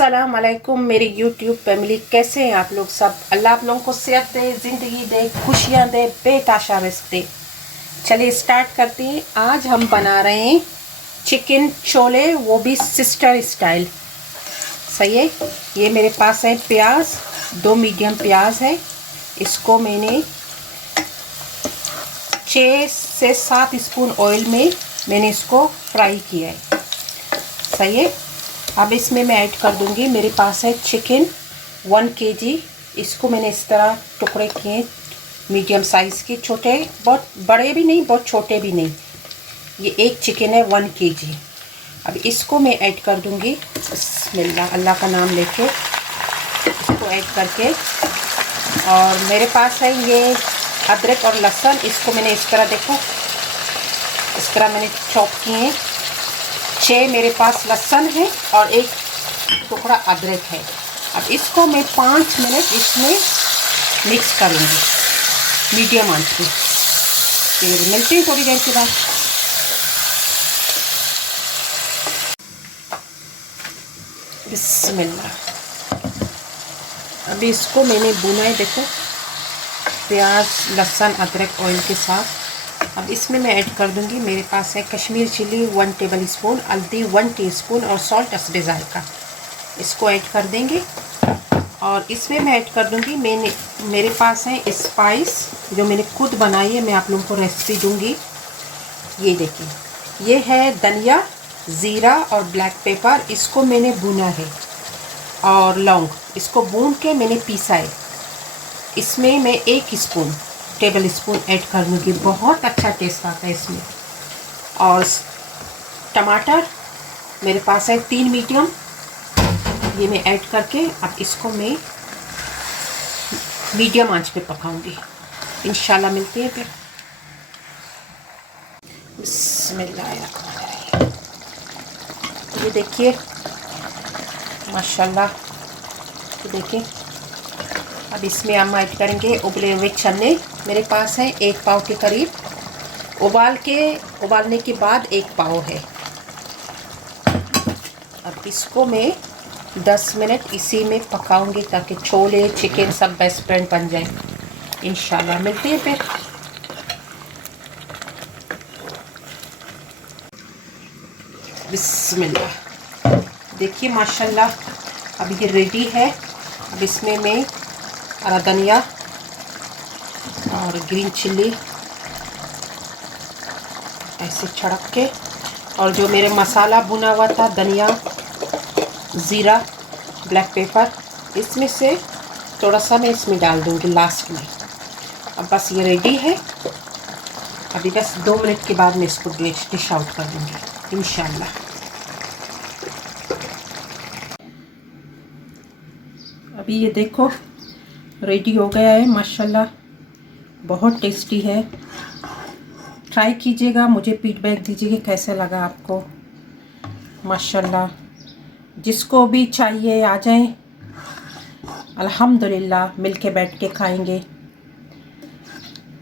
अस्सलाम वालेकुम मेरी यूट्यूब फैमिली, कैसे हैं आप लोग सब। अल्लाह आप लोगों को सेहत दे, ज़िंदगी दे, खुशियाँ दे, बेताशा रिस्क दे। चलिए स्टार्ट करते हैं। आज हम बना रहे हैं चिकन छोले, वो भी सिस्टर स्टाइल। सही है। ये मेरे पास है प्याज, 2 मीडियम प्याज है। इसको मैंने 6 से 7 स्पून ऑयल में मैंने इसको फ्राई किया है। सही है। अब इसमें मैं ऐड कर दूंगी, मेरे पास है चिकन 1 kg। इसको मैंने इस तरह टुकड़े किए, मीडियम साइज़ के, छोटे, बहुत बड़े भी नहीं, बहुत छोटे भी नहीं। ये एक चिकन है 1 kg। अब इसको मैं ऐड कर दूंगी, बिस्मिल्लाह, अल्लाह का नाम लेके इसको ऐड करके। और मेरे पास है ये अदरक और लहसुन, इसको मैंने इस तरह, देखो इस तरह मैंने चॉप किए। 6 मेरे पास लहसुन है और 1 टुकड़ा अदरक है। अब इसको मैं 5 मिनट इसमें मिक्स करूँगी मीडियम आंच पे। फिर मिलते हैं थोड़ी देर के बाद। बिस्मिल्लाह। अभी इसको मैंने भुना है, देखो प्याज, लहसुन, अदरक ऑयल के साथ। अब इसमें मैं ऐड कर दूंगी, मेरे पास है कश्मीर चिली 1 टेबल स्पून, हल्दी 1 टीस्पून और सॉल्ट हस्बे जायका। इसको ऐड कर देंगे। और इसमें मैं ऐड कर दूंगी, मेरे पास है स्पाइस जो मैंने खुद बनाई है, मैं आप लोगों को रेसिपी दूंगी। ये देखिए, ये है धनिया, ज़ीरा और ब्लैक पेपर, इसको मैंने भुना है। और लौंग, इसको भून के मैंने पीसा है। इसमें मैं 1 टेबल स्पून ऐड कर दूँगी, बहुत अच्छा टेस्ट आता है इसमें। और टमाटर मेरे पास है 3 मीडियम, ये मैं ऐड करके अब इसको मैं मीडियम आंच पे पकाऊंगी। इंशाल्लाह मिलती है फिर। बिस्मिल्लाह। ये देखिए माशाल्लाह, तो देखिए अब इसमें हम ऐड करेंगे उबले हुए चने। मेरे पास है 1 पाव के करीब, उबालने के बाद 1 पाव है। अब इसको मैं 10 मिनट इसी में पकाऊंगी ताकि छोले, चिकन सब बेस्ट फ्रेंड बन जाए। इंशाल्लाह मिलते हैं फिर। बिस्मिल्लाह। देखिए माशाल्लाह, अब ये रेडी है। अब इसमें मैं हरा धनिया और ग्रीन चिल्ली ऐसे छिड़क के, और जो मेरे मसाला भुना हुआ था, धनिया, ज़ीरा, ब्लैक पेपर, इसमें से थोड़ा सा मैं इसमें डाल दूँगी लास्ट में। अब बस ये रेडी है। अभी बस 2 मिनट के बाद मैं इसको डिश आउट कर दूँगी इंशाल्लाह। अभी ये देखो रेडी हो गया है माशाल्लाह, बहुत टेस्टी है। ट्राई कीजिएगा, मुझे फीडबैक दीजिए कैसे लगा आपको। माशाल्लाह, जिसको भी चाहिए आ जाएं, अल्हम्दुलिल्लाह मिलके बैठ के खाएंगे।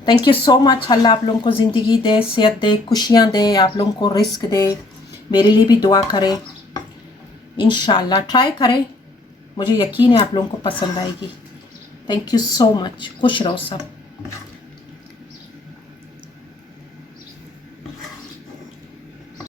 Thank you so much. अल्लाह आप लोगों को ज़िंदगी दे, सेहत दे, खुशियाँ दे, आप लोगों को रिस्क दे। मेरे लिए भी दुआ करें। इंशाल्लाह ट्राई करें, मुझे यकीन है आप लोगों को पसंद आएगी। Thank you so much. खुश रहो सब।